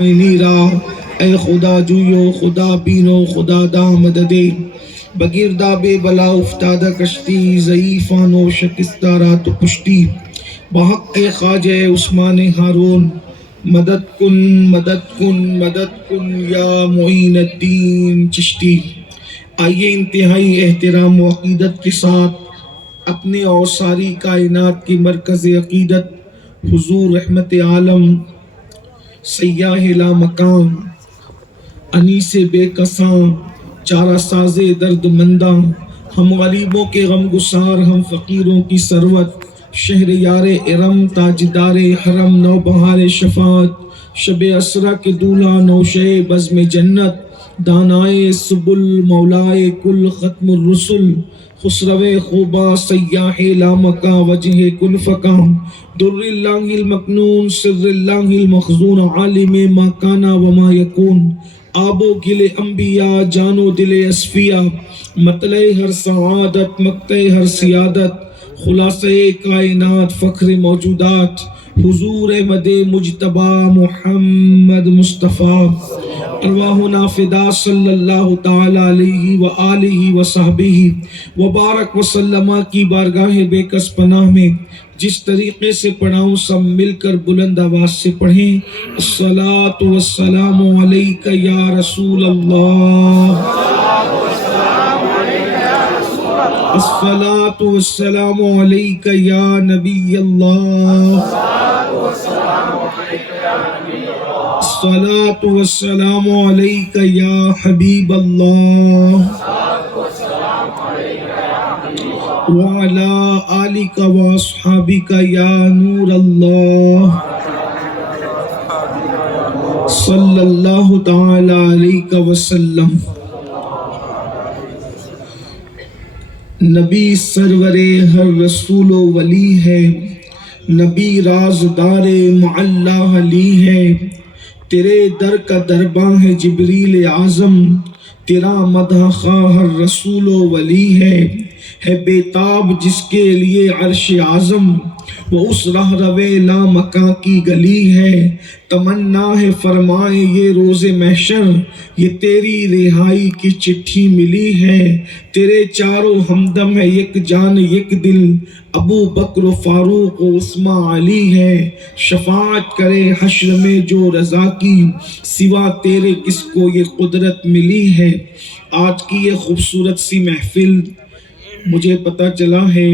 نیرا اے خدا جویو خدا بینو خدا دا مددے بگیردہ بے بلا افتادہ کشتی ضعیفانو شکستہ رات و پشتی بحق کے خواجہ عثمان ہارون مدد کن مدد کن مدد کن یا معین الدین چشتی۔ آئیے انتہائی احترام و عقیدت کے ساتھ اپنے اور ساری کائنات کی مرکز عقیدت حضور رحمت عالم سیاہ لا مکان انیس بے کساں چارہ ساز درد منداں ہم غریبوں کے غم گسار ہم فقیروں کی ثروت شہر یار ارم تاجدار حرم نو بہار شفاعت شب اسرا کے دولہا نوشے بزم جنت دانائے سبل مولائے کل ختم الرسل خسرو خوبا سیاح لامکا وجہ کن فکام در اللہ المکنون سر اللہ المخزون عالم ما کانا وما یکون آب و گل انبیاء جان و دل اصفیاء مطلع ہر سعادت مقطع ہر سیادت خلاصہ کائنات فخر موجودات حضور احمد مجتبی محمد مصطفیٰ ارواحنا فدا صلی اللہ تعالی علیہ وآلہ وصحبہ وبارک وسلم کی بارگاہ بے کس پناہ میں جس طریقے سے پڑھاؤں سب مل کر بلند آواز سے پڑھیں الصلاۃ والسلام علیک یا رسول اللہ الصلاۃ والسلام علیک یا نبی اللہ الصلاۃ والسلام علیک یا حبیب اللہ وعلا آلک واصحابک یا نور اللہ صلی اللہ تعالی علیہ وسلم۔ نبی سرور ہر رسول و ولی ہے، نبی رازدار معلی علی ہے، تیرے در کا درباں ہے جبریل اعظم، تیرا مدح خواہ ہر رسول و ولی ہے بےتاب جس کے لیے عرش اعظم، وہ اس راہ روے لا مکاں کی گلی ہے، تمنا ہے فرمائے یہ روز محشر، یہ تیری رہائی کی چٹھی ملی ہے، تیرے چاروں ہمدم ہے یک جان یک دل، ابو بکر و فاروق و عثمان علی ہے، شفاعت کرے حشر میں جو رضا کی، سوا تیرے کس کو یہ قدرت ملی ہے۔ آج کی یہ خوبصورت سی محفل مجھے پتہ چلا ہے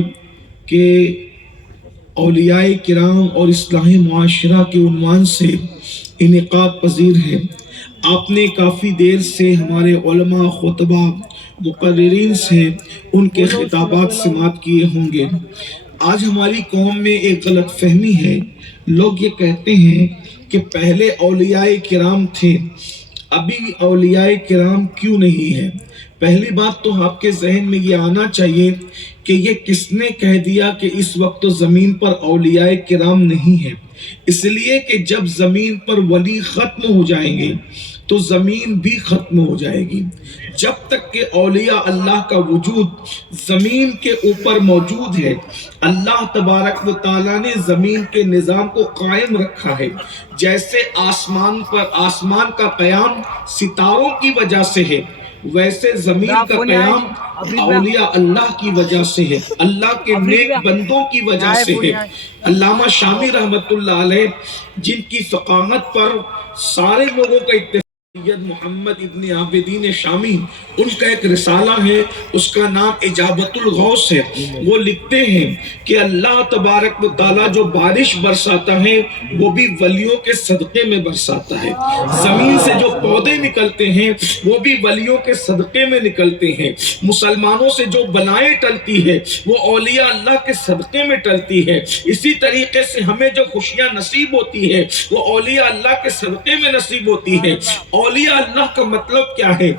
کہ اولیاء کرام اور اصلاح معاشرہ کے عنوان سے انعقاد پذیر ہے۔ آپ نے کافی دیر سے ہمارے علماء خطبہ مقررین سے ان کے خطابات سماعت کیے ہوں گے۔ آج ہماری قوم میں ایک غلط فہمی ہے، لوگ یہ کہتے ہیں کہ پہلے اولیاء کرام تھے، ابھی اولیاء کرام کیوں نہیں ہے؟ پہلی بات تو آپ کے ذہن میں یہ آنا چاہیے کہ یہ کس نے کہہ دیا کہ اس وقت زمین پر اولیاء کرام نہیں ہے؟ اس لیے کہ جب زمین پر ولی ختم ہو جائیں گے تو زمین بھی ختم ہو جائے گی۔ جب تک کہ اولیاء اللہ کا وجود زمین کے اوپر موجود ہے، اللہ تبارک و تعالیٰ نے زمین کے نظام کو قائم رکھا ہے۔ جیسے آسمان کا قیام ستاروں کی وجہ سے ہے، ویسے زمین کا قیام اولیاء اللہ کی وجہ سے ہے، اللہ کے نیک بندوں کی وجہ سے ہے۔ علامہ شامی رحمت اللہ علیہ جن کی فقاہت پر سارے لوگوں کا اتفاق، سید محمد ابن عابدین شامی، ان کا ایک رسالہ ہے، اس کا نام اجابت الغوث ہے۔ وہ لکھتے ہیں کہ اللہ تبارک و تعالیٰ جو بارش برساتا ہے وہ بھی ولیوں کے صدقے میں برساتا ہے، زمین سے جو پودے نکلتے ہیں وہ بھی ولیوں کے صدقے میں نکلتے ہیں، مسلمانوں سے جو بلائیں ٹلتی ہے وہ اولیاء اللہ کے صدقے میں ٹلتی ہے۔ اسی طریقے سے ہمیں جو خوشیاں نصیب ہوتی ہے وہ اولیاء اللہ کے صدقے میں نصیب ہوتی ہے۔ اولیاء اللہ کا مطلب کیا ہے؟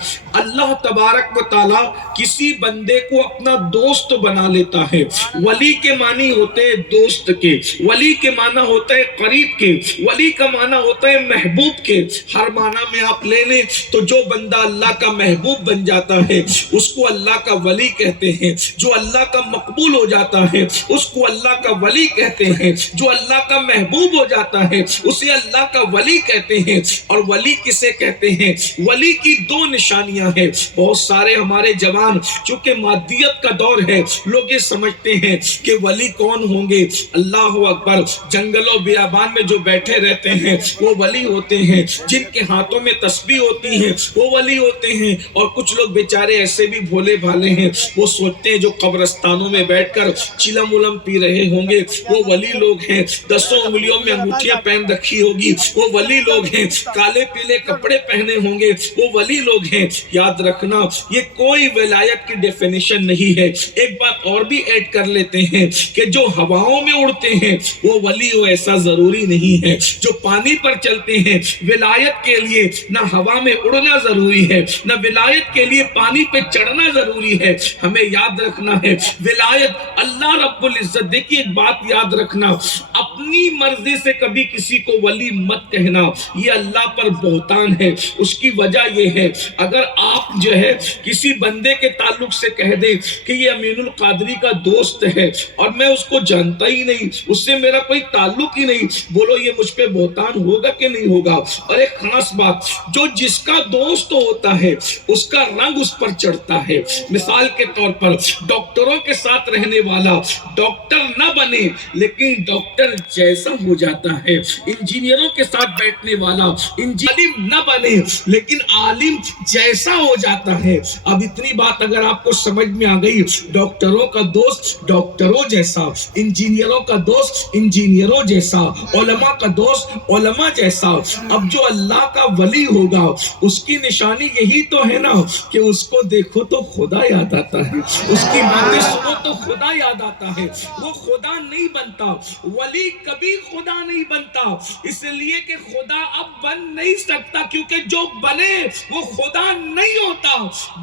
اللہ تبارک و تعالی کسی بندے کو اپنا دوست بنا لیتا ہے۔ ولی کے معنی ہوتے ہیں دوست کے، ولی کے معنی ہوتا ہے قریب کے، ولی کا معنی ہوتا ہے محبوب کے۔ ہر معنی میں آپ لے لیں تو جو بندہ اللہ کا محبوب بن جاتا ہے اس کو اللہ کا ولی کہتے ہیں، جو اللہ کا مقبول ہو جاتا ہے اس کو اللہ کا ولی کہتے ہیں، جو اللہ کا محبوب ہو جاتا ہے اسے اللہ کا ولی کہتے ہیں۔ اور ولی کسے کہتے ہیں؟ ولی کی دو نشانیاں ہیں۔ بہت سارے ہمارے جوان چونکہ مادیت کا دور ہے، لوگ یہ سمجھتے ہیں کہ ولی کون ہوں گے؟ اللہ اکبر، جنگلوں بیابان میں جو بیٹھے رہتے ہیں وہ ولی ہوتے ہیں، جن کے ہاتھوں میں تسبیح ہوتی ہے وہ ولی ہوتے ہیں۔ اور کچھ لوگ بیچارے ایسے بھی بھولے بھالے ہیں، وہ سوچتے ہیں جو قبرستانوں میں بیٹھ کر چلم ولم پی رہے ہوں گے وہ ولی لوگ ہیں، 10 انگلیوں میں انگوٹھیاں پہن رکھی ہوگی وہ ولی لوگ ہیں، کالے پیلے کپڑے پہنے ہوں گے وہ ولی لوگ ہیں۔ یاد رکھنا یہ کوئی ولایت کی ڈیفینیشن نہیں ہے۔ ایک بات اور بھی ایڈ کر لیتے ہیں کہ جو ہواؤں میں اڑتے ہیں وہ ولی ہو ایسا ضروری نہیں ہے، جو پانی پر چلتے ہیں ولایت کے لیے نہ ہوا میں اڑنا ضروری ہے نہ ولایت کے لیے پانی پہ چڑھنا ضروری ہے۔ ہمیں یاد رکھنا ہے ولایت اللہ رب العزت، دیکھیے ایک بات یاد رکھنا، اپنی مرضی سے کبھی کسی کو ولی مت کہنا، یہ اللہ پر بہتان ہے۔ اس کی وجہ یہ ہے اگر آپ جو ہے کسی بندے کے تعلق سے کہہ دیں کہ یہ امین القادری کا دوست ہے اور میں اس کو جانتا ہی نہیں، اس سے میرا کوئی تعلق ہی نہیں، بولو یہ مجھ پہ بہتان ہوگا کہ نہیں ہوگا؟ اور ایک خاص بات، جو جس کا دوست ہوتا ہے اس کا رنگ اس پر چڑھتا ہے۔ مثال کے طور پر ڈاکٹروں کے ساتھ رہنے والا ڈاکٹر نہ بنے لیکن ڈاکٹر جیسا ہو جاتا ہے، انجینئروں کے ساتھ بیٹھنے والا عالم نہ بنے لیکن عالم جیسا ہو جاتا ہے۔ اب اتنی بات اگر آپ کو سمجھ میں آ گئی، ڈاکٹروں کا دوست ڈاکٹروں جیسا، انجینئروں کا دوست انجینئروں جیسا، علماء کا دوست علماء جیسا۔ اب جو اللہ کا ولی ہوگا اس کی نشانی یہی تو ہے نا کہ اس کو دیکھو تو خدا یاد آتا ہے، اس کی باتیں سنو تو خدا یاد آتا ہے۔ وہ خدا نہیں بنتا، ولی کبھی خدا نہیں بنتا، اس لیے کہ خدا اب بن نہیں سکتا، کیونکہ جو بنے وہ خدا نہیں ہوتا،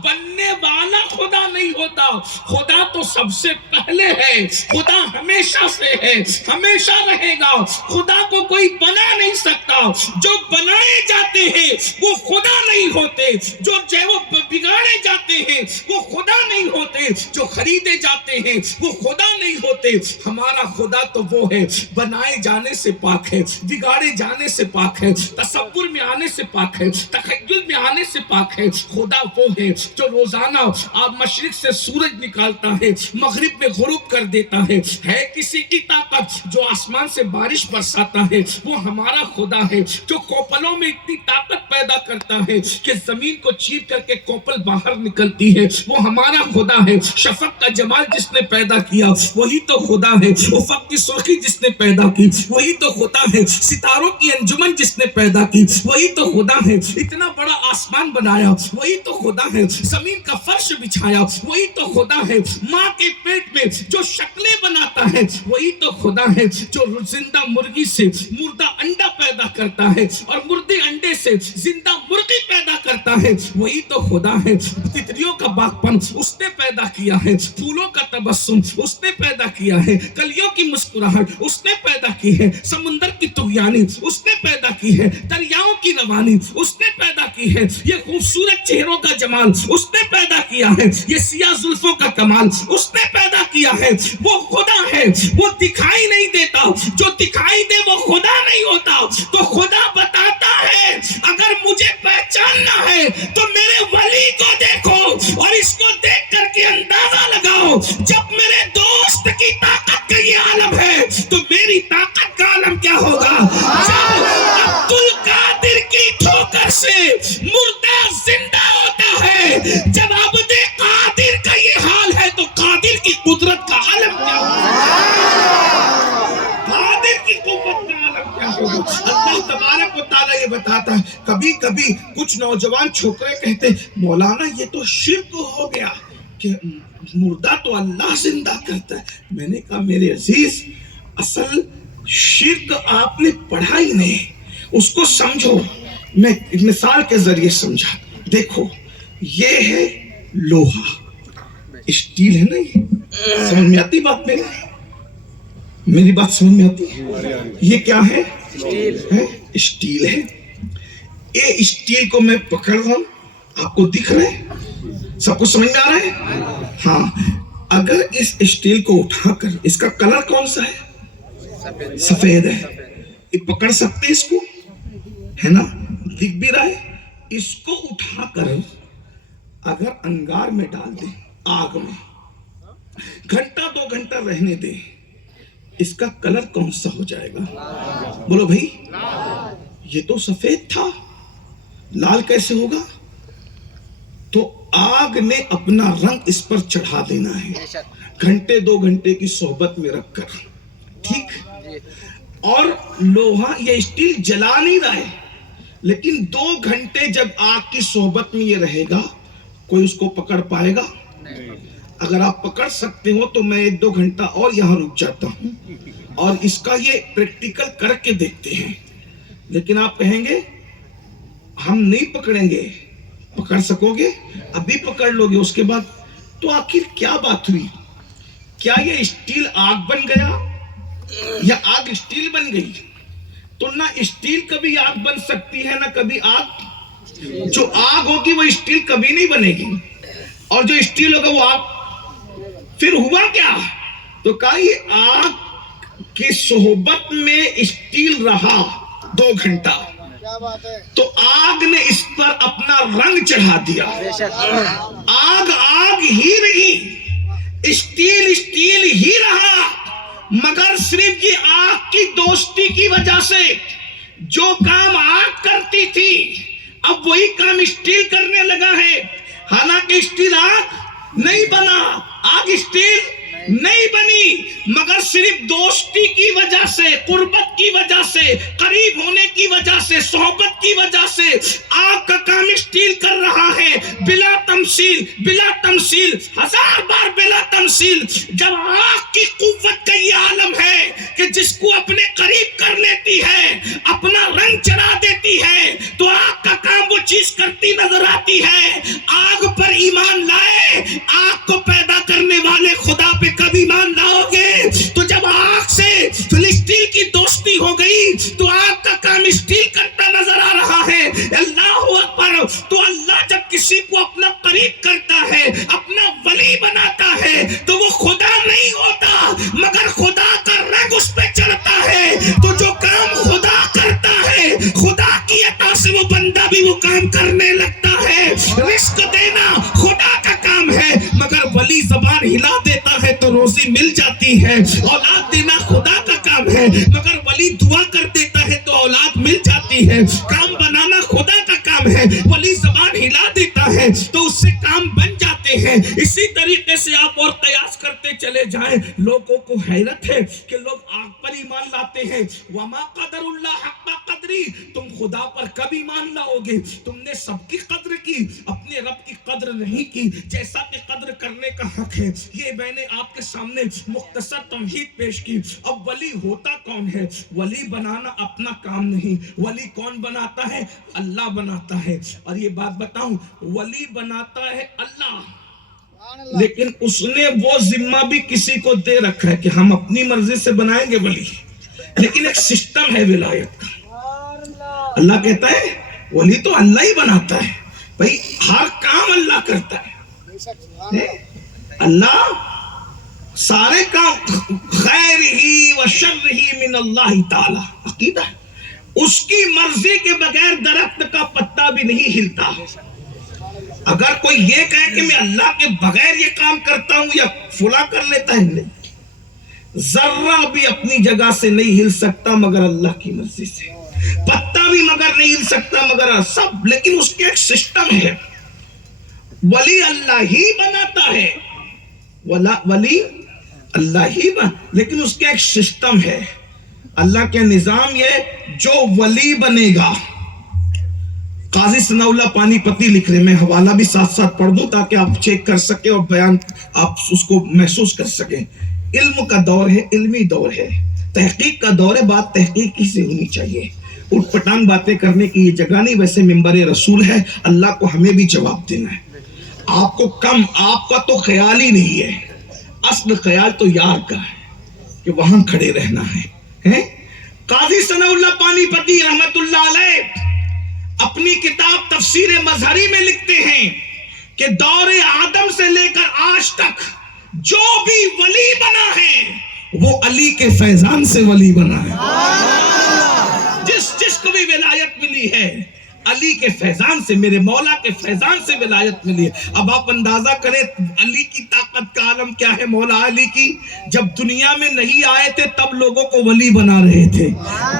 بننے والا خدا نہیں ہوتا۔ خدا تو سب سے پہلے ہے، خدا ہمیشہ سے ہے، ہمیشہ رہے گا، خدا کو کوئی بنا نہیں سکتا۔ جو بنائے جاتے ہیں وہ خدا نہیں ہوتے، جو وہ بگاڑے جاتے ہیں وہ خدا نہیں ہوتے، جو خریدے جاتے ہیں وہ خدا نہیں ہوتے۔ ہمارا خدا تو وہ ہے بنائے جانے سے پاک ہے، بگاڑے جانے سے پاک ہے، تصور میں آنے سے پاک ہے، تخیل میں آنے سے پاک ہے۔ خدا وہ ہے جو روزانہ آپ مشرق سے سورج نکالتا ہے، مغرب میں غروب کر دیتا ہے کسی کی طاقت جو آسمان سے بارش برساتا ہے وہ ہمارا خدا ہے، جو کوپلوں میں اتنی طاقت پیدا کرتا ہے کہ زمین کو چیر کر کے کوپل باہر نکلتی ہے وہ ہمارا خدا ہے۔ شفق کا جمال جس نے پیدا کیا وہی تو خدا ہے، افق کی سرخی جس نے پیدا کی وہی تو خدا ہے، ستاروں کی انجمن جس نے پیدا کی وہی تو خدا ہے، اتنا بڑا آسمان بنایا وہی تو خدا ہے، زمین کا فرش بچھایا وہی تو خدا ہے، ماں کے پیٹ میں جو شکلیں بناتا ہے وہی تو خدا ہے، جو زندہ مرغی سے مردہ انڈا پیدا کرتا ہے اور مردے انڈے سے زندہ مرغی پیدا کرتا ہے وہی تو خدا ہے۔ تتریوں کا باغپن اس نے پیدا کیا ہے، پھولوں کا تبسم اس نے پیدا کیا ہے، کلیوں کی مسکراہٹ اس نے پیدا کی ہے، سمندر کی طغیانی اس نے پیدا کی ہے، دریاؤں کی روانی اس نے پیدا کی ہے، یہ خوبصورت چہروں کا جمال اس نے پیدا کیا ہے، یہ سیاہ زلفوں کا کمال اس نے پیدا کیا ہے۔ وہ خدا ہے، وہ دکھائی نہیں دیتا، جو دکھائی دے وہ خدا نہیں ہوتا۔ تو خدا بتاتا ہے اگر مجھے پہچاننا ہے تو میرے ولی کو دیکھو اور اس کو دیکھ کر کے اندازہ لگاؤ، جب میرے دوست کی طاقت کا یہ عالم ہے تو میری طاقت کا عالم کیا ہوگا؟ جب عبد القادر کی ٹھوکر سے مردہ زندہ ہوتا ہے، جب عبد قادر کا یہ حال ہے تو قادر کی قدرت کا عالم کیا ہوگا؟ قادر کی قوت کا عالم کیا ہوگا؟ اللہ تبارک و تعالیٰ یہ بتاتا ہے۔ کبھی کبھی کچھ نوجوان چھوکرے کہتے مولانا یہ تو شرک ہو گیا کہ مردہ تو اللہ زندہ کرتا ہے۔ میں نے کہا میرے عزیز اصل شرک آپ نے پڑھا ہی نہیں، اس کو سمجھو میں ایک مثال کے ذریعے سمجھا. دیکھو یہ ہے لوہا, اسٹیل ہے نا, یہ سمجھ میں آتی بات میری بات سمجھ میں آتی ہے؟ یہ کیا ہے؟ اسٹیل ہے. یہ اسٹیل کو میں پکڑ رہا ہوں, آپ کو دکھ رہا ہے؟ سب کو سمجھ میں آ رہا ہے؟ ہاں. اگر اس اسٹیل کو اٹھا کر, اس کا کلر کون سا ہے؟ سفید ہے. یہ پکڑ سکتے اس کو, ہے نا, دکھ بھی رہا ہے. اس کو اٹھا کر اگر انگار میں ڈال دیں, آگ میں گھنٹہ 2 گھنٹہ رہنے دیں, اس کا کلر کون سا ہو جائے گا؟ بولو بھائی. یہ تو سفید تھا, لال کیسے ہوگا؟ تو آگ نے اپنا رنگ اس پر چڑھا دینا ہے, گھنٹے 2 گھنٹے کی صحبت میں رکھ کر. ٹھیک. اور لوہا, یہ اسٹیل جلا نہیں رہا ہے, لیکن 2 گھنٹے جب آگ کی صحبت میں یہ رہے گا, کوئی اس کو پکڑ پائے گا؟ اگر آپ پکڑ سکتے ہو تو میں 1-2 گھنٹہ اور یہاں رک جاتا ہوں اور اس کا یہ پریکٹیکل کر کے دیکھتے ہیں. لیکن آپ کہیں گے ہم نہیں پکڑیں گے. پکڑ سکو گے؟ ابھی پکڑ لو گے, اس کے بعد. تو آخر کیا بات ہوئی؟ کیا یہ اسٹیل آگ بن گیا یا آگ اسٹیل بن گئی؟ تو نہ اسٹیل کبھی آگ بن سکتی ہے, نہ کبھی آگ. جو آگ ہوگی وہ اسٹیل کبھی نہیں بنے گی, اور جو اسٹیل ہوگا وہ آگ. پھر ہوا کیا؟ تو کہا یہ آگ کی صحبت میں اسٹیل رہا 2 گھنٹہ, تو آگ نے اس پر اپنا رنگ چڑھا دیا. آگ آگ ہی رہی, اسٹیل اسٹیل ہی رہا, مگر صرف یہ آگ کی دوستی کی وجہ سے جو کام آگ کرتی تھی اب وہی کام اسٹیل کرنے لگا ہے. حالانکہ اسٹیل آگ نہیں بنا, آگ اسٹیل نہیں بنی, مگر صرف دوستی کی وجہ سے, قربت کی وجہ سے, قریب ہونے کی وجہ سے, صحبت کی وجہ سے آگ کا کام اسٹیل کر رہا ہے, بلا تمثیل, بلا تمثیل, 1000 بار بلا تمثیل. جب آگ کی قوت کا یہ عالم ہے کہ جس کو اپنے قریب کر لیتی ہے, اپنا رنگ چڑھا دیتی ہے, تو آگ کا کام وہ چیز کرتی نظر آتی ہے. آگ پر ایمان لائے, آگ کو پیدا کرنے والے خدا پہ کب ایمان لاؤ گے؟ تو جب آگ سے فلسطین کی دوستی ہو گئی تو آگ کا کام اسٹیل کرتا نظر آ رہا ہے. اللہ اکبر. تو اللہ جب کسی کو اپنا قریب کرتا ہے, اپنا ولی بناتا ہے, تو وہ خدا نہیں ہوتا مگر خدا کا رنگ اس پہ چڑھتا ہے. تو جو کام خدا کرتا ہے, خدا کی عطا سے وہ بندہ بھی وہ کام کرنے لگتا ہے. رزق دینا خدا کا کام ہے, مگر ولی زبان ہلا دیتا ہے تو روزی مل جاتی ہے. اولاد دینا خدا کا کام ہے, مگر ولی دعا کر دیتا ہے تو اولاد مل جاتی ہے. کام بنانا خدا کا کام ہے, ولی زبان ہلا دیتا ہے تو اس سے کام بن جاتے ہیں. اسی طریقے سے آپ اور قیاس کرتے چلے جائیں. لوگوں کو حیرت ہے کہ لوگ آگ پر ایمان لاتے ہیں. وما قدر اللہ حق قدری, تم خدا پر کب ایمان لاؤ گے؟ تم نے سب کی قدر کی, اپنے رب کی قدر نہیں کی, جیسا کہ قدر کرنے کا حق ہے. یہ میں نے آپ کے سامنے مختصر تمہید پیش کی. اب ولی ہوتا کون ہے؟ ولی بنانا اپنا کام نہیں. ولی کون بناتا ہے؟ اللہ بناتا ہے. اور یہ بات بتاؤں, ولی بناتا ہے اللہ, لیکن اس نے وہ ذمہ بھی کسی کو دے رکھا ہے کہ ہم اپنی مرضی سے بنائیں گے ولی, لیکن ایک سسٹم ہے ولایت کا. اللہ کہتا ہے ولی تو اللہ ہی بناتا ہے بھائی, ہر کام اللہ کرتا ہے. اللہ سارے کام خیر ہی و شر ہی من اللہ تعالی, عقیدہ ہے. اس کی مرضی کے بغیر درخت کا پتا بھی نہیں ہلتا. اگر کوئی یہ کہے کہ میں اللہ کے بغیر یہ کام کرتا ہوں یا فلاں کر لیتا ہے, نہیں, ذرہ بھی اپنی جگہ سے نہیں ہل سکتا مگر اللہ کی مرضی سے. پتا بھی مگر نہیں ہل سکتا مگر سب, لیکن اس کے ایک سسٹم ہے. ولی اللہ ہی بناتا ہے, ولی اللہ ہی لیکن اس کا ایک سسٹم ہے. اللہ کے نظام یہ, جو ولی بنے گا, قاضی ثناء اللہ پانی پتی لکھ رہے, میں حوالہ بھی ساتھ ساتھ پڑھ دوں تاکہ آپ چیک کر سکیں اور بیان آپ اس کو محسوس کر سکیں. علم کا دور ہے, علمی دور ہے, تحقیق کا دور ہے, بات تحقیق ہی سے ہونی چاہیے. اٹھ پٹانگ باتیں کرنے کی یہ جگہ نہیں، ویسے منبر رسول ہے، اللہ کو ہمیں بھی جواب دینا ہے۔ آپ کو کم، آپ کا تو خیال ہی نہیں ہے، اصل خیال تو یار کا ہے کہ وہاں کھڑے رہنا ہے۔ قاضی ثناء اللہ پانی پتی رحمت اللہ علیہ اپنی کتاب تفسیر مظہری میں لکھتے ہیں کہ دور آدم سے لے کر آج تک جو بھی ولی بنا ہے وہ علی کے فیضان سے ولی بنا ہے۔ جس کو بھی ولایت ملی ہے علی کے فیضان سے، میرے مولا کے فیضان سے ولایت ملی ہے۔ اب آپ اندازہ کریں علی کی طاقت کا عالم کیا ہے، مولا علی کی۔ جب دنیا میں نہیں آئے تھے تب لوگوں کو ولی بنا رہے تھے،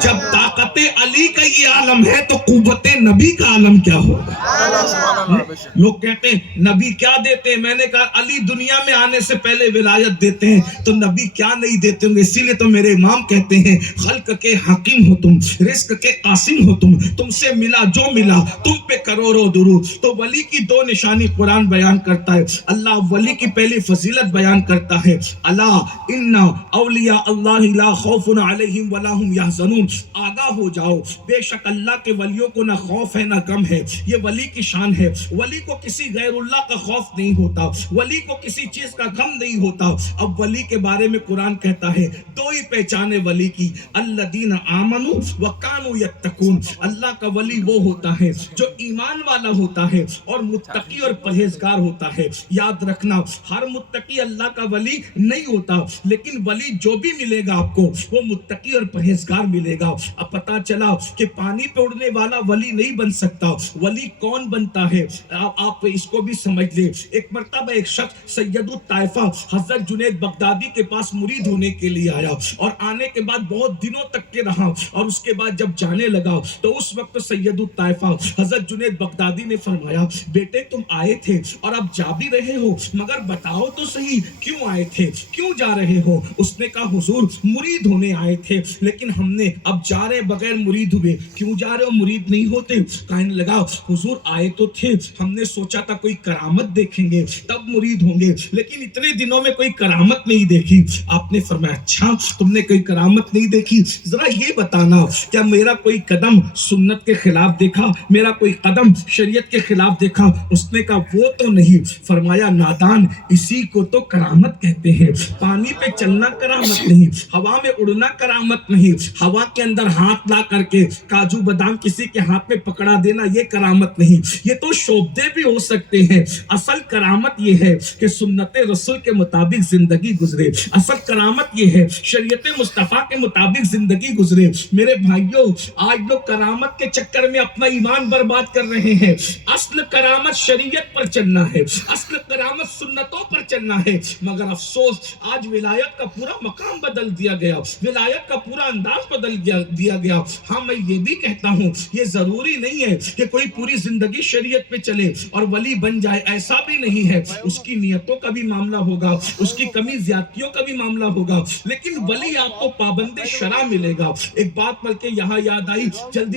جب طاقت علی کا یہ عالم ہے تو قوت نبی کا عالم کیا ہوگا؟ لوگ کہتے ہیں نبی کیا دیتے ہیں، میں نے کہا علی دنیا میں آنے سے پہلے ولایت دیتے ہیں تو نبی کیا نہیں دیتے ہوں گے۔ اسی لیے تو میرے امام کہتے ہیں خلق کے حاکم ہو تم، رزق کے قاسم ہو تم سے ملا جو ملا تم پہ کروڑوں درود۔ تو ولی کی دو نشانی قرآن بیان کرتا ہے۔ اللہ ولی کی پہلی فضیلت بیان کرتا ہے، الا ان اولیاء اللہ لا خوف علیہم ولا هم یحزنون، آگاہ ہو جاؤ بے شک اللہ کے ولیوں کو نہ خوف ہے نہ غم ہے۔ یہ ولی کی شان ہے، ولی کو کسی غیر اللہ کا خوف نہیں ہوتا، ولی کو کسی چیز کا غم نہیں ہوتا۔ اب ولی کے بارے میں قرآن کہتا ہے دو ہی پہچانے ولی کی، الذین آمنوا وکانوا یتقون، اللہ کا ولی وہ ہوتا ہے جو ایمان والا ہوتا ہے اور متقی اور پرہیزگار ہوتا ہے۔ یاد رکھنا ہر متقی اللہ کا ولی نہیں ہوتا، لیکن ولی جو بھی ملے گا آپ کو وہ متقی اور پرہیزگار ملے گا۔ اب پتا چلا کہ پانی پہ اڑنے والا ولی نہیں بن سکتا۔ ولی کون بنتا ہے آپ اس کو بھی سمجھ لیں۔ ایک مرتبہ ایک شخص سید الطائفہ حضرت جنید بغدادی کے پاس مرید ہونے کے لیے آیا، اور آنے کے بعد بہت دنوں تک کے رہا، اور اس کے بعد جب جانے لگا تو اس وقت سید الطائفہ حضرت جنید بغدادی نے فرمایا بیٹے تم آئے تھے اور اب جا بھی رہے ہو، مگر بتاؤ تو صحیح کیوں آئے تھے، کیوں جا رہے ہو؟ اس نے کہا حضور مرید ہونے آئے تھے، لیکن ہم نے اب جا رہے بغیر مرید ہوئے۔ کیوں جا رہے ہو، مرید نہیں ہوتے؟ کہنے لگا حضور آئے تو تھے، ہم نے سوچا تھا کوئی کرامت دیکھیں گے تب مرید ہوں گے، لیکن اتنے دنوں میں کوئی کرامت نہیں دیکھی۔ آپ نے فرمایا اچھا تم نے کوئی کرامت نہیں دیکھی، ذرا یہ بتانا کیا میرا کوئی قدم سنت کے خلاف دیکھا، میرا کوئی قدم شریعت کے خلاف دیکھا؟ اس نے کہا وہ تو نہیں۔ فرمایا نادان اسی کو تو کرامت کہتے ہیں۔ پانی پہ چلنا کرامت نہیں، ہوا میں اڑنا کرامت نہیں، ہوا کے اندر ہاتھ لا کر کے کاجو بادام کسی کے ہاتھ میں پکڑا دینا یہ کرامت نہیں، یہ تو شوبدے بھی ہو سکتے ہیں۔ اصل کرامت یہ ہے کہ سنت رسول کے مطابق زندگی گزرے، اصل کرامت یہ ہے شریعت مصطفیٰ کے مطابق زندگی گزرے۔ میرے بھائیوں آج لوگ کرامت کے چکر میں اپنا ایمان برباد کر رہے ہیں۔ اصل کرامت شریعت پر چلنا ہے، اصل کرامت سنتوں پر چلنا ہے، مگر افسوس آج ولایت کا پورا مقام بدل دیا گیا، ولایت کا پورا انداز بدل دیا گیا۔ ہاں میں یہ بھی کہتا ہوں یہ ضروری نہیں ہے کہ کوئی پوری زندگی شریعت پہ چلے اور ولی بن جائے، ایسا بھی نہیں ہے۔ اس کی نیتوں کا بھی معاملہ ہوگا، اس کی کمی زیادتیوں کا بھی معاملہ ہوگا، لیکن ولی آپ کو پابند شرع ملے گا۔ ایک بات بلکہ یہاں یاد آئی،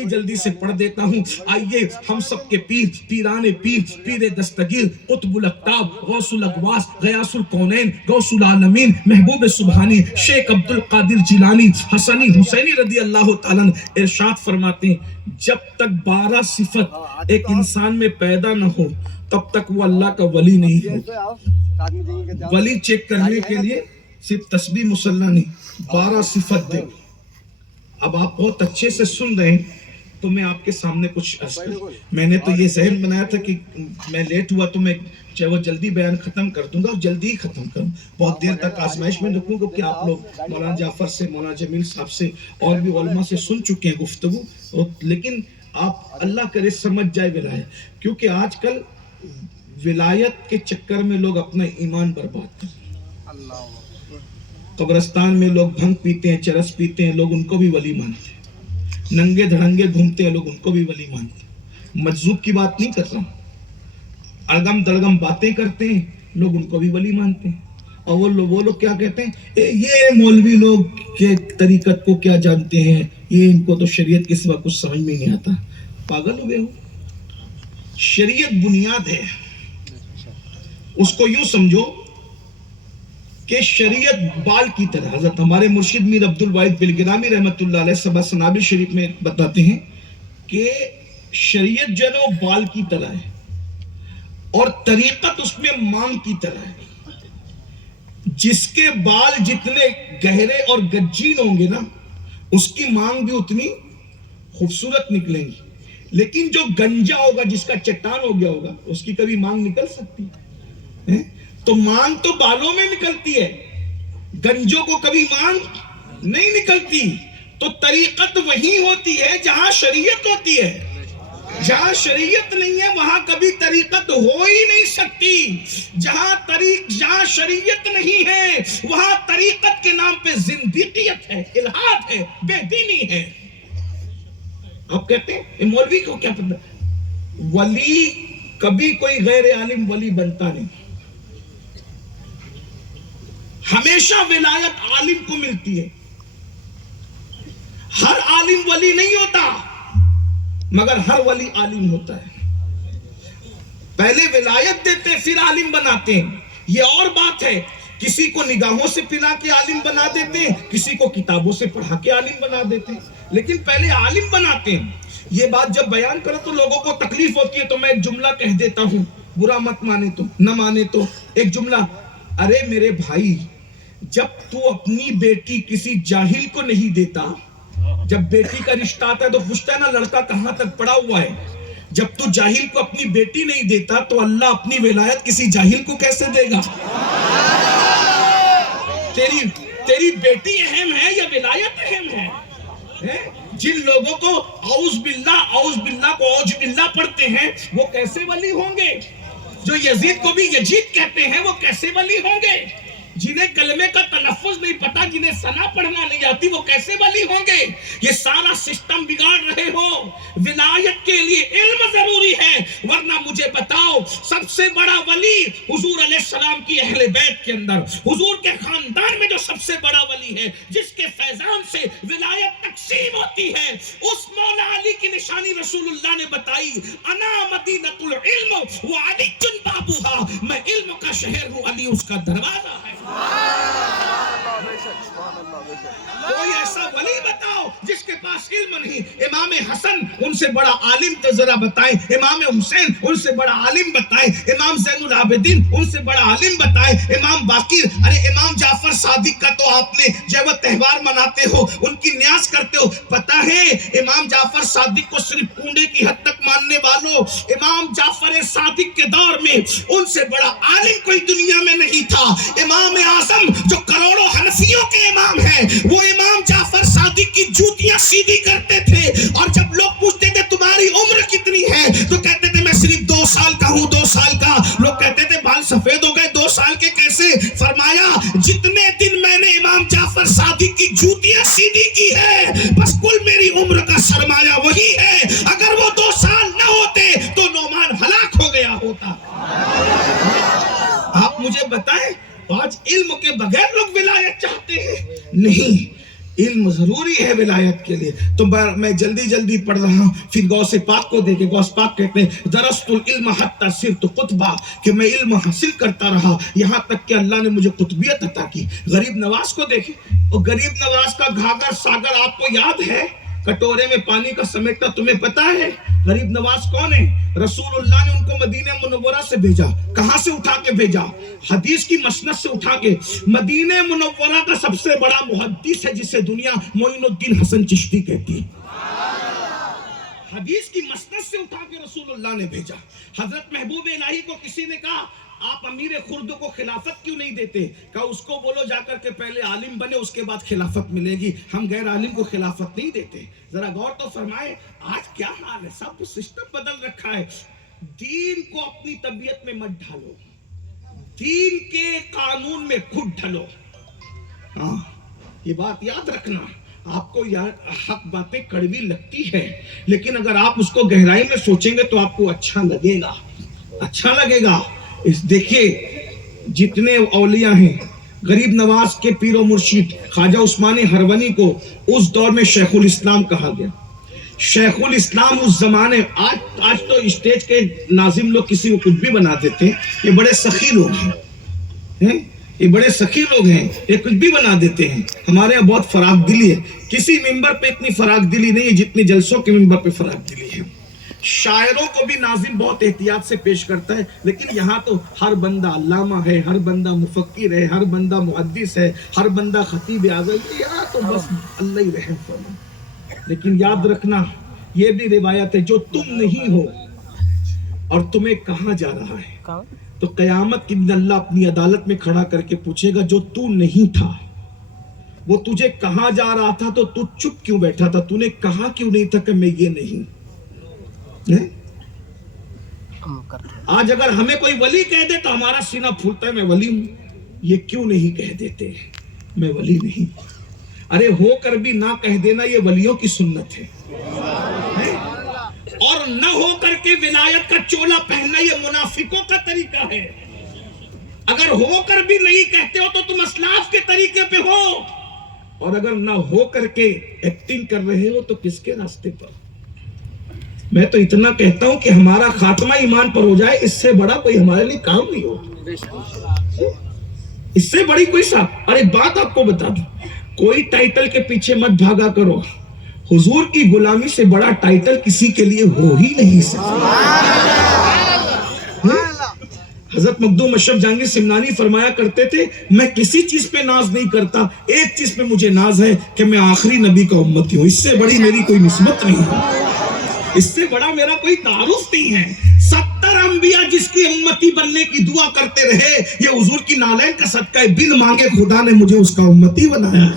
جلدی سے پڑھ دیتا ہوں۔ آئیے ہم سب کے پیر، پیران پیر، پیر دستگیر، قطب الاقطاب، غوث الاغواث، غیاث الکونین، غوث العالمین، محبوب سبحانی، شیخ عبد القادر جیلانی حسنی حسینی رضی اللہ تعالیٰ ارشاد فرماتے ہیں جب تک 12 صفت ایک انسان میں پیدا نہ ہو تب تک وہ اللہ کا ولی نہیں ہو۔ ولی چیک کرنے کے لیے صرف تسبیح مصلی نہیں، 12 صفت دے۔ اب آپ بہت اچھے سے سن رہے ہیں تو میں آپ کے سامنے کچھ عرض کروں۔ میں نے تو یہ ذہن بنایا تھا کہ میں لیٹ ہوا تو میں چاہے وہ جلدی بیان ختم کر دوں گا اور جلدی ہی ختم کروں، بہت دیر تک آزمائش میں رکھوں گا کہ آپ لوگ مولانا جعفر سے، مولانا جمیل صاحب سے اور بھی علماء سے سن چکے ہیں گفتگو، لیکن آپ اللہ کرے سمجھ جائے ولایت، کیونکہ آج کل ولایت کے چکر میں لوگ اپنا ایمان برباد کرتے ہیں۔ قبرستان میں لوگ بھنگ پیتے ہیں، چرس پیتے ہیں، لوگ ان کو بھی ولی مانتے ہیں۔ ننگے دھڑنگے گھومتے ہیں، لوگ ان کو بھی ولی مانتے ہیں۔ مجذوب کی بات نہیں کر رہا ہوں، اڑگم دڑگم باتیں کرتے ہیں، لوگ ان کو بھی ولی مانتے ہیں۔ اور وہ لوگ کیا کہتے ہیں، یہ مولوی لوگ کے طریقت کو کیا جانتے ہیں، یہ ان کو تو شریعت کے سوا کچھ سمجھ میں نہیں آتا۔ پاگل ہوئے ہو، شریعت بنیاد ہے، اس کو یوں سمجھو کہ شریعت بال کی طرح، حضرت ہمارے مرشد میر عبد الواحد بلگرامی رحمۃ اللہ علیہ سبع سنابل شریف میں بتاتے ہیں کہ شریعت جو ہے وہ بال کی طرح ہے اور طریقت اس میں مانگ کی طرح ہے. جس کے بال جتنے گہرے اور گجین ہوں گے نا اس کی مانگ بھی اتنی خوبصورت نکلیں گی. لیکن جو گنجا ہوگا، جس کا چٹان ہو گیا ہوگا، اس کی کبھی مانگ نکل سکتی ہے؟ تو مانگ تو بالوں میں نکلتی ہے، گنجوں کو کبھی مانگ نہیں نکلتی. تو طریقت وہی ہوتی ہے جہاں شریعت ہوتی ہے. جہاں شریعت نہیں ہے وہاں کبھی طریقت ہو ہی نہیں سکتی. جہاں شریعت نہیں ہے وہاں طریقت کے نام پہ زندیقیت ہے، الہاد ہے، بے دینی ہے. آپ کہتے ہیں مولوی کو کیا پتہ؟ ولی کبھی کوئی غیر عالم ولی بنتا نہیں. ہمیشہ ولایت عالم کو ملتی ہے. ہر عالم ولی نہیں ہوتا مگر ہر ولی عالم ہوتا ہے. پہلے ولایت دیتے ہیں پھر عالم بناتے ہیں. یہ اور بات ہے، کسی کو نگاہوں سے پلا کے عالم بنا دیتے ہیں، کسی کو کتابوں سے پڑھا کے عالم بنا دیتے ہیں، لیکن پہلے عالم بناتے ہیں. یہ بات جب بیان کرو تو لوگوں کو تکلیف ہوتی ہے، تو میں ایک جملہ کہہ دیتا ہوں، برا مت مانے تو نہ مانے تو. ایک جملہ، ارے میرے بھائی، جب تو اپنی بیٹی کسی جاہل کو نہیں دیتا، جب بیٹی کا رشتہ آتا ہے تو پوچھتا ہے نا لڑکا کہاں تک پڑا ہوا ہے. جب تو جاہل کو اپنی بیٹی نہیں دیتا تو اللہ اپنی ولایت کسی جاہل کو کیسے دے گا؟ تیری بیٹی اہم ہے یا ولایت اہم ہے؟ جن لوگوں کو اعوذ باللہ کو اوج باللہ پڑھتے ہیں وہ کیسے ولی ہوں گے؟ جو یزید کو بھی یزید کہتے ہیں وہ کیسے ولی ہوں گے؟ جنہیں کلمے کا تلفظ نہیں پتا، جنہیں ثنا پڑھنا نہیں آتی، وہ کیسے ولی ہوں گے؟ یہ سارا سسٹم بگاڑ رہے ہو. ولایت کے لیے علم ضروری ہے، ورنہ مجھے بتاؤ سب سے بڑا ولی حضور علیہ السلام کی اہل بیت کے اندر، حضور کے خاندان میں جو سب سے بڑا ولی ہے، جس کے فیضان سے ولایت تقسیم ہوتی ہے، اس مولا علی کی نشانی رسول اللہ نے بتائی، انا مدینۃ العلم وعلی بابوہا، میں علم کا شہر ہوں، علی اس کا دروازہ ہے. کوئی ایسا ولی بتاؤ جس کے پاس علم نہیں. امام حسن ان سے بڑا عالم تو ذرا بتائیں، امام حسین ان سے بڑا عالم بتائیں، امام زین العابدین ان سے بڑا عالم بتائیں، امام باقر، ارے امام جعفر صادق کا تو آپ نے جب وہ تہوار مناتے ہو، ان کی نیاز کرتے ہو. پتہ ہے امام جعفر صادق کو صرف کنڈے کی حد تک ماننے والوں، امام جعفر صادق کے دور میں ان سے بڑا عالم کوئی دنیا میں نہیں تھا. امام اعظم جو کروڑوں حنفیوں کے امام ہیں، وہ امام جعفر صادق کی جوتیاں سیدھی کرتے تھے. اور جب لوگ پوچھتے تھے تمہاری عمر کتنی ہے تو کہتے تھے میں صرف 2 سال کا ہوں. 2 سال کا؟ لوگ کہتے تھے بال سفید ہو گئے، 2 سال کے کیسے؟ فرمایا جتنے دن میں نے امام جعفر صادق کی جوتیاں سیدھی کی ہے بس کل میری عمر کا سرمایہ وہی ہے. اگر وہ 2 سال نہ ہوتے تو نعمان ہلاک ہو گیا ہوتا. آپ مجھے بتائیں آج علم کے بغیر لوگ ولایت چاہتے ہیں؟ نہیں، علم ضروری ہے ولایت کے لیے. تو میں جلدی پڑھ رہا ہوں. پھر غوث پاک کو دیکھیں، غوث پاک کہتے ہیں درست العلم حتی صرت قطبا، کہ میں علم حاصل کرتا رہا یہاں تک کہ اللہ نے مجھے قطبیت عطا کی. غریب نواز کو دیکھیں، اور غریب نواز کا گھاگھر ساگر آپ کو یاد ہے؟ کٹورے میں پانی کا سمیٹنا تمہیں پتا ہے؟ غریب نواز کون ہے؟ رسول اللہ نے ان کو مدینہ منورہ سے بھیجا. کہاں سے اٹھا کے بھیجا؟ حدیث کی مسند سے اٹھا کے. مدینہ منورہ کا سب سے بڑا محدث ہے جسے دنیا معین الدین حسن چشتی کہتی ہے. حدیث کی مسند سے اٹھا کے رسول اللہ نے بھیجا. حضرت محبوب الہی کو کسی نے کہا آپ امیر خرد کو خلافت کیوں نہیں دیتے؟ کہا اس کو بولو جا کر کے پہلے عالم بنے اس کے بعد خلافت ملے گی، ہم غیر عالم کو خلافت نہیں دیتے. ذرا غور تو فرمائے آج کیا حال ہے، سب سسٹم بدل رکھا ہے. دین کو اپنی طبیعت میں مت ڈھالو، دین کے قانون میں خود ڈھلو. ہاں یہ بات یاد رکھنا. آپ کو حق باتیں کڑوی لگتی ہے لیکن اگر آپ اس کو گہرائی میں سوچیں گے تو آپ کو اچھا لگے گا، اچھا لگے گا. دیکھیے جتنے اولیاء ہیں، غریب نواز کے پیر و مرشد خواجہ عثمان ہرونی کو اس دور میں شیخ الاسلام کہا گیا. شیخ الاسلام اس زمانے، آج تو اسٹیج کے ناظم لوگ کسی کو کچھ بھی بنا دیتے ہیں، یہ بڑے سخی لوگ ہیں. یہ بڑے سخی لوگ ہیں، یہ کچھ بھی بنا دیتے ہیں. ہمارے یہاں بہت فراخ دلی ہے. کسی ممبر پہ اتنی فراخ دلی نہیں ہے جتنی جلسوں کے ممبر پہ فراخ دلی ہے. شاعروں کو بھی ناظم بہت احتیاط سے پیش کرتا ہے، لیکن یہاں تو ہر بندہ علامہ ہے، ہر بندہ مفکر ہے، ہر بندہ محدث ہے، ہر بندہ خطیب اعظم ہے. یہاں تو بس اللہ ہی رحم فرمائے. لیکن یاد رکھنا یہ بھی روایت ہے، جو تم نہیں ہو اور تمہیں کہاں جا رہا ہے، تو قیامت کے دن اللہ اپنی عدالت میں کھڑا کر کے پوچھے گا جو تو نہیں تھا وہ تجھے کہاں جا رہا تھا تو تو چپ کیوں بیٹھا تھا، تو نے کہا کیوں نہیں تھا کہ میں یہ نہیں. آج اگر ہمیں کوئی ولی کہہ دے تو ہمارا سینہ پھولتا ہے، میں ولی ہوں. یہ کیوں نہیں کہہ دیتے میں ولی نہیں؟ ارے ہو کر بھی نہ کہہ دینا یہ ولیوں کی سنت ہے. اور نہ ہو کر کے ولایت کا چولا پہننا یہ منافقوں کا طریقہ ہے. اگر ہو کر بھی نہیں کہتے ہو تو تم اسلاف کے طریقے پہ ہو، اور اگر نہ ہو کر کے ایکٹنگ کر رہے ہو تو کس کے راستے پر؟ میں تو اتنا کہتا ہوں کہ ہمارا خاتمہ ایمان پر ہو جائے، اس سے بڑا کوئی ہمارے لیے کام نہیں ہو. اس سے بڑی کوئی صاحب. اور ایک بات آپ کو بتا دوں، کوئی ٹائٹل کے پیچھے مت بھاگا کرو. حضور کی غلامی سے بڑا ٹائٹل کسی کے لیے ہو ہی نہیں سکتا. حضرت مخدوم اشرف جہانگیر سمنانی فرمایا کرتے تھے میں کسی چیز پہ ناز نہیں کرتا، ایک چیز پہ مجھے ناز ہے کہ میں آخری نبی کا امتی ہوں. اس سے بڑی میری کوئی نسبت نہیں ہے، اس سے بڑا میرا کوئی تعارف نہیں ہے. 70 انبیاء جس کی امتی بننے کی دعا کرتے رہے، یہ حضور کی نالین کا صدقہ ہے، بن مانگے خدا نے مجھے اس کا امتی بنایا.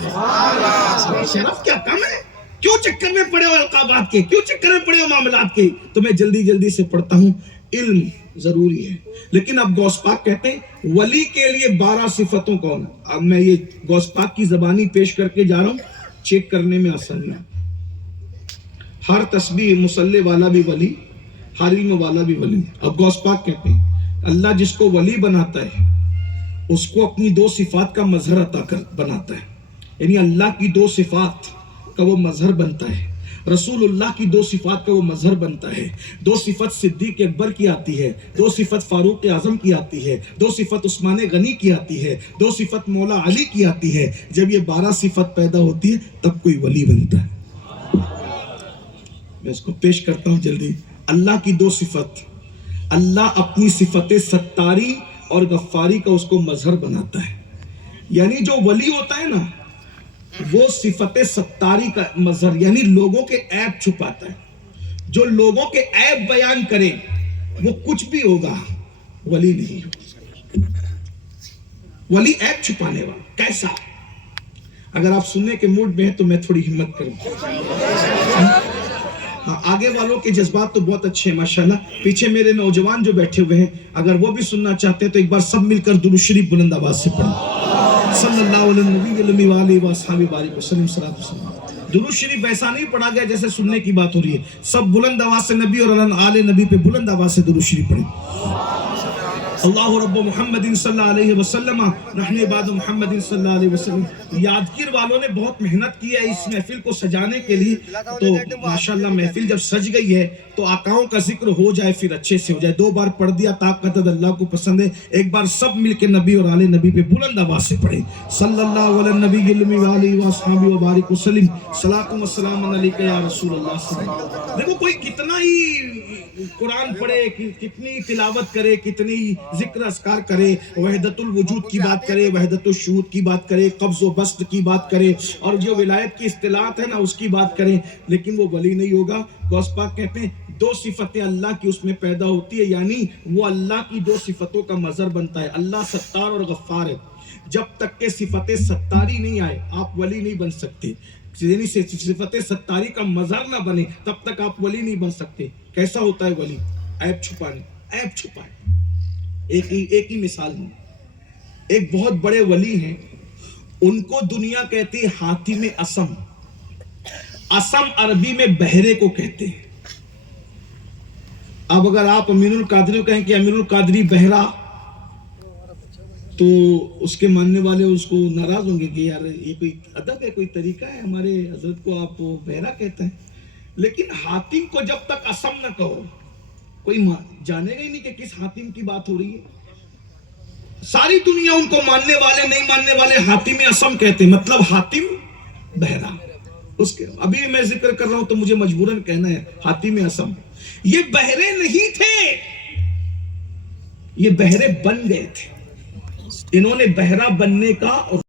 شرف کیا کم ہے؟ کیوں چکر میں پڑے ہو القابات کے، کیوں چکر میں پڑے ہو معاملات کے؟ تو میں جلدی جلدی سے پڑھتا ہوں. علم ضروری ہے، لیکن اب غوث پاک کہتے ہیں ولی کے لیے 12 صفتوں کون. اب میں یہ غوث پاک کی زبانی پیش کر کے جا رہا ہوں، چیک کرنے میں آسانی ہے. ہر تسبیح مصلی والا بھی ولی، ہر علم والا بھی ولی. اب غوث پاک کہتے ہیں اللہ جس کو ولی بناتا ہے اس کو اپنی 2 صفات کا مظہر عطا کر بناتا ہے. یعنی اللہ کی 2 صفات کا وہ مظہر بنتا ہے، رسول اللہ کی 2 صفات کا وہ مظہر بنتا ہے. 2 صفت صدیق اکبر کی آتی ہے، 2 صفت فاروق اعظم کی آتی ہے، 2 صفت عثمان غنی کی آتی ہے، 2 صفت مولا علی کی آتی ہے. جب یہ 12 صفت پیدا ہوتی ہے تب کوئی ولی بنتا ہے. میں اس کو پیش کرتا ہوں جلدی. اللہ کی 2 صفت، اللہ اپنی صفت ستاری اور غفاری کا اس کو مظہر بناتا ہے. یعنی جو ولی ہوتا ہے نا وہ صفت ستاری کا مظہر، یعنی لوگوں کے عیب چھپاتا ہے. جو لوگوں کے عیب بیان کرے وہ کچھ بھی ہوگا، ولی نہیں ہوگا. ولی عیب چھپانے والا. کیسا؟ اگر آپ سننے کے موڈ میں ہیں تو میں تھوڑی ہمت کروں. آگے والوں کے جذبات تو بہت اچھے ہیں ماشاءاللہ. پیچھے میرے نوجوان جو بیٹھے ہوئے ہیں اگر وہ بھی سننا چاہتے ہیں تو ایک بار سب مل کر درود شریف بلند آواز سے پڑھیں. صلی اللہ علیہ نبی علیہ وآلہ بارک وسلم. درود شریف ویسا نہیں پڑھا گیا جیسے سننے کی بات ہو رہی ہے. سب بلند آواز سے نبی اور آل نبی پہ بلند آواز سے درود شریف پڑھیں. اللہ رب محمد صلی اللہ علیہ وسلم نحن عباد محمد صلی اللہ علیہ وسلم. یادگیر والوں نے بہت محنت کی ہے اس محفل کو سجانے کے لیے، تو ماشاءاللہ محفل جب سج گئی ہے تو آقاؤں کا ذکر ہو جائے پھر اچھے سے ہو جائے. 2 بار پڑھ دیا طاقت اللہ کو پسند ہے، ایک بار سب مل کے نبی اور آل نبی پہ بلند آواز سے پڑھیں. صلی اللہ علیہ نبی علیہ وآلہ وبارک وسلم. صلاۃ و سلام علیک یا رسول اللہ. دیکھو کوئی کتنا ہی قرآن پڑھے، کتنی تلاوت کرے، کتنی ذکر اذکار کرے، وحدت الوجود کی بات کرے، وحدت الشہود کی بات کرے، قبض و بسط کی بات کرے، اور جو ولایت کی اصطلاحات ہے نا اس کی بات کریں، لیکن وہ ولی نہیں ہوگا. غوث پاک کہتے ہیں 2 صفتیں اللہ کی اس میں پیدا ہوتی ہے، یعنی وہ اللہ کی 2 صفتوں کا مظہر بنتا ہے. اللہ ستار اور غفار ہے. جب تک کہ صفت ستاری نہیں آئے آپ ولی نہیں بن سکتے. یعنی صفت ستاری کا مظہر نہ بنے تب تک آپ ولی نہیں بن سکتے. کیسا ہوتا ہے ولی؟ عیب چھپانے، عیب چھپائے. ایک ہی مثال ہے. ایک بہت بڑے ولی ہیں، ان کو دنیا کہتی ہے حاتم اسم. اسم عربی میں بہرے کو کہتے ہیں. اب اگر آپ امین القادری کو کہیں کہ امین القادری بہرا تو اس کے ماننے والے اس کو ناراض ہوں گے کہ یار یہ کوئی ادب ہے، کوئی طریقہ ہے، ہمارے حضرت کو آپ بہرا کہتے ہیں. لیکن حاتم کو جب تک اسم نہ کہو کوئی جانے گا ہی نہیں کہ کس حاتم کی بات ہو رہی ہے. ساری دنیا ان کو ماننے والے نہیں ماننے والے حاتم اصم کہتے ہیں، مطلب حاتم بہرا. اس کے ابھی میں ذکر کر رہا ہوں تو مجھے مجبوراً کہنا ہے حاتم اصم. یہ بہرے نہیں تھے، یہ بہرے بن گئے تھے. انہوں نے بہرا بننے کا